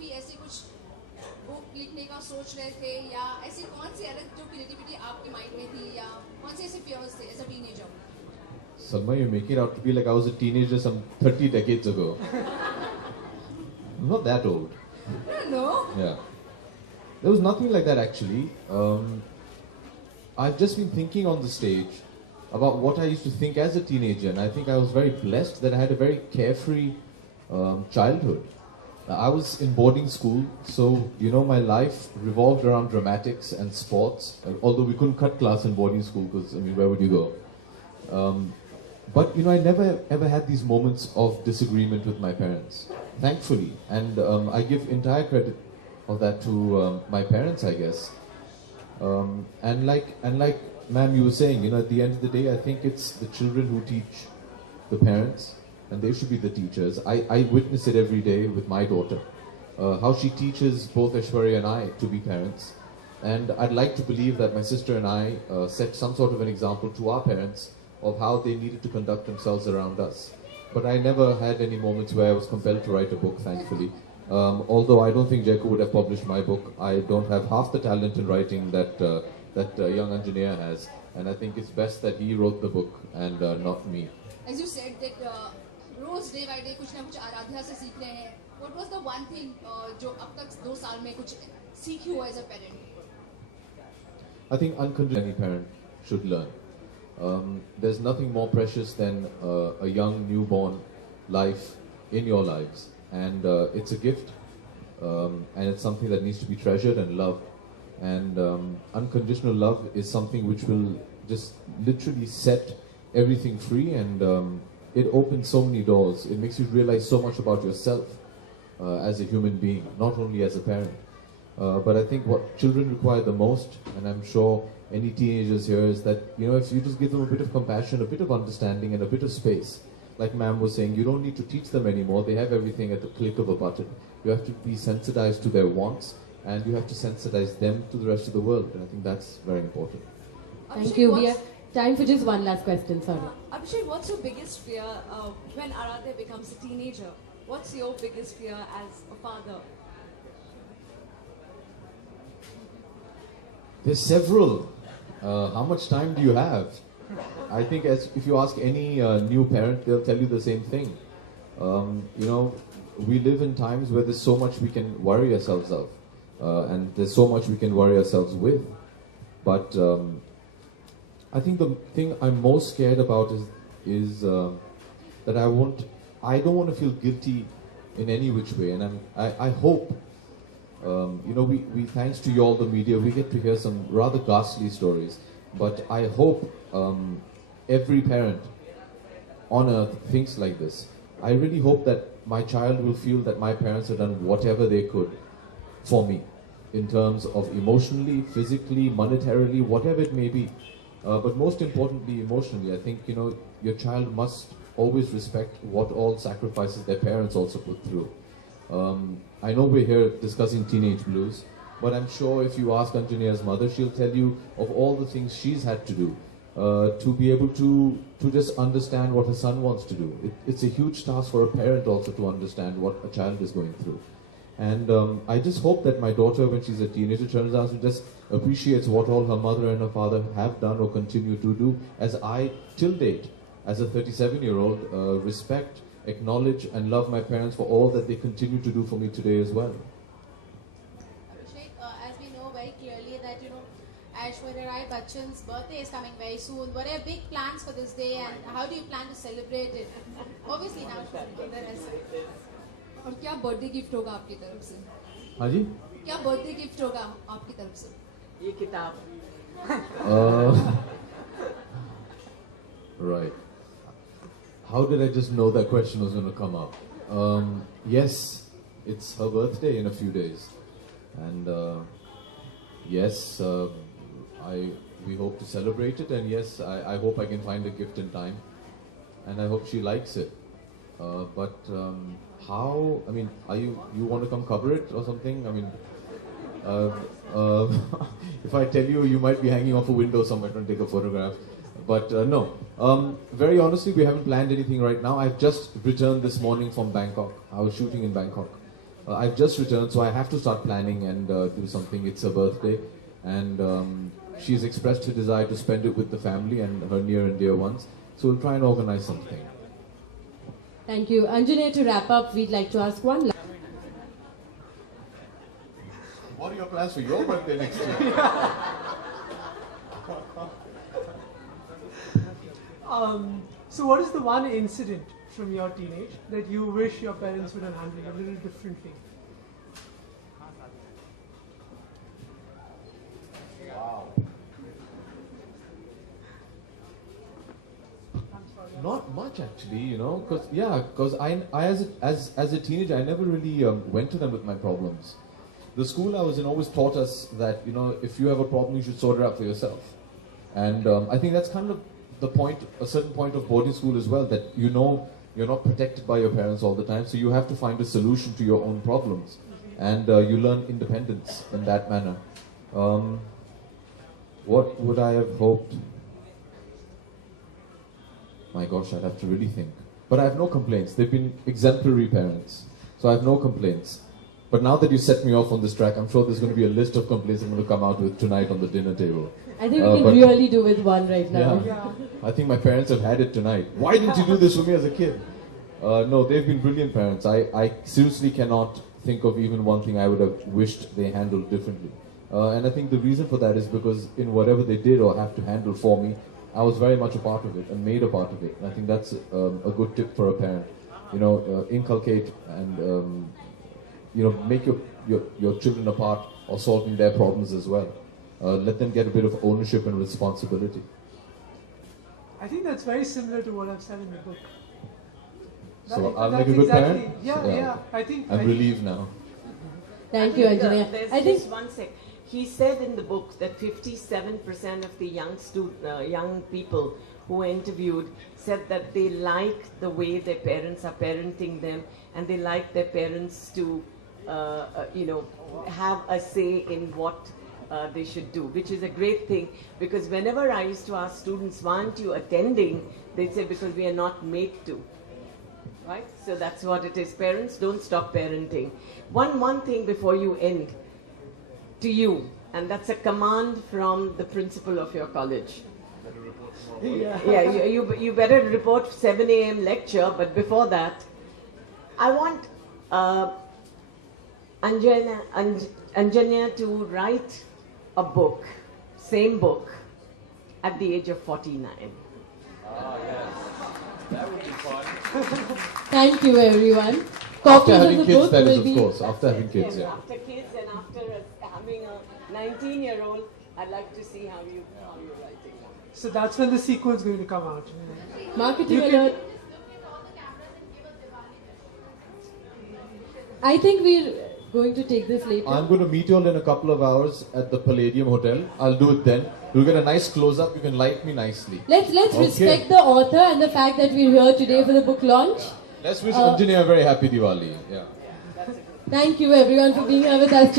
भी ऐसे कुछ बुक लिखने का सोच रहे थे, या ऐसी कौन सी अलग जो क्रिएटिविटी आपके माइंड में थी, या कौन से ऐसे फियर्स थे as a teenager? Salma, you make it out to be like I was a teenager some 30 decades ago. I'm not that old. No. Yeah. There was nothing like that actually. I've just been thinking on the stage about what I used to think as a teenager, and I think I was very blessed that I had a very carefree childhood. I was in boarding school, so my life revolved around dramatics and sports. Although we couldn't cut class in boarding school because where would you go? But I never ever had these moments of disagreement with my parents, thankfully, and I give entire credit of that to my parents, I guess. And like ma'am, you were saying, at the end of the day, I think it's the children who teach the parents, and they should be the teachers. I witness it every day with my daughter, how she teaches both Aishwarya and I to be parents. And I'd like to believe that my sister and I set some sort of an example to our parents of how they needed to conduct themselves around us. But I never had any moments where I was compelled to write a book, thankfully. Although I don't think Jaiku would have published my book, I don't have half the talent in writing that young engineer has. And I think it's best that he wrote the book and not me. As you said that रोज day by day कुछ ना कुछ आराध्या से सीख रहे हैं. What was the one thing जो अब तक 2 साल में कुछ सीखी हो as a parent? I think unconditionally any parent should learn. There's nothing more precious than a young newborn life in your lives, and it's a gift, and it's something that needs to be treasured and loved. And unconditional love is something which will just literally set everything free, and it opens so many doors. It makes you realize so much about yourself as a human being, not only as a parent. But I think what children require the most, and I'm sure any teenagers here, is that if you just give them a bit of compassion, a bit of understanding, and a bit of space, like ma'am was saying, you don't need to teach them anymore. They have everything at the click of a button. You have to be sensitized to their wants, and you have to sensitize them to the rest of the world, and I think that's very important. Thank you. We have time for just one last question. Sorry. Abhishek, what's your biggest fear when Aradhya becomes a teenager? What's your biggest fear as a father? There's several. How much time do you have? I think if you ask any new parent, they'll tell you the same thing. We live in times where there's so much we can worry ourselves of, and there's so much we can worry ourselves with. But I think the thing I'm most scared about is that I don't want to feel guilty in any which way, and I hope. We thanks to you all, the media, we get to hear some rather ghastly stories. But I hope every parent on earth thinks like this. I really hope that my child will feel that my parents have done whatever they could for me, in terms of emotionally, physically, monetarily, whatever it may be. But most importantly, emotionally, I think your child must always respect what all sacrifices their parents also put through. I know we're here discussing teenage blues, but I'm sure if you ask Anjaneya's mother, she'll tell you of all the things she's had to do to be able to just understand what her son wants to do. It's a huge task for a parent also to understand what a child is going through. And I just hope that my daughter, when she's a teenager, turns out to just appreciates what all her mother and her father have done or continue to do, as I, till date, as a 37-year-old, respect, acknowledge and love my parents for all that they continue to do for me today as well. Abhishek, as we know very clearly that Aishwarya Rai Bachchan's birthday is coming very soon. What are big plans for this day, and how do you plan to celebrate it? Obviously now there is. और क्या birthday gift होगा आपकी तरफ से? हाँ जी? क्या birthday gift होगा आपकी तरफ से? ये किताब. Right. How did I just know that question was going to come up? Yes, it's her birthday in a few days, and yes, we hope to celebrate it, and yes, I hope I can find a gift in time, and I hope she likes it. But how? I mean, you want to come cover it or something? I mean, if I tell you, you might be hanging off a window somewhere trying to take a photograph. But no, very honestly, we haven't planned anything right now. I've just returned this morning from Bangkok. I was shooting in Bangkok. I've just returned, so I have to start planning and do something. It's her birthday, and she's expressed her desire to spend it with the family and her near and dear ones. So we'll try and organize something. Thank you. Anjana, to wrap up, we'd like to ask one last. What are your plans for your birthday next year? So what is the one incident from your teenage that you wish your parents would have handled a little differently? Wow. Not much actually, because I as a teenager I never really went to them with my problems. The school I was in always taught us that if you have a problem you should sort it out for yourself, and I think that's kind of the point, a certain point of boarding school as well, that you're not protected by your parents all the time, so you have to find a solution to your own problems, and you learn independence in that manner. What would I have hoped? My gosh, I'd have to really think. But I have no complaints. They've been exemplary parents, so I have no complaints. But now that you set me off on this track, I'm sure there's going to be a list of complaints I'm going to come out with tonight on the dinner table. I think we can really do with one right now. Yeah. I think my parents have had it tonight. Why didn't you do this for me as a kid? No, they've been brilliant parents. I seriously cannot think of even one thing I would have wished they handled differently. And I think the reason for that is because in whatever they did or have to handle for me, I was very much a part of it and made a part of it. And I think that's a good tip for a parent. Inculcate and make your children a part of solving their problems as well. Let them get a bit of ownership and responsibility. I think that's very similar to what I've said in the book. So I'll make a good parent? Yeah. I'm relieved now. Thank you, Anjana. There's just one sec. He said in the book that 57% of the young people who were interviewed said that they like the way their parents are parenting them, and they like their parents to, have a say in what they should do, which is a great thing, because whenever I used to ask students, why aren't you attending? They'd say, because we are not made to. Right? So that's what it is. Parents, don't stop parenting. One thing before you end, to you, and that's a command from the principal of your college. You better report 7 a.m. lecture, but before that, I want Anjana to write a book, same book, at the age of 49. That would be fun. Thank you, everyone. After Copies of having the kids, book that is, will of be... course. After having kids, Yes, yeah. after kids and after having a 19-year-old, I'd like to see how you're writing now. So that's when the sequel is going to come out. Marketing You can- alert. I think we're going to take this later. I'm going to meet you all in a couple of hours at the Palladium Hotel. I'll do it then. You'll get a nice close-up. You can light me nicely. Let's Okay. respect the author and the fact that we're here today for the book launch. Let's wish Anjani a very happy Diwali. Yeah. Thank you, everyone, for being here with us.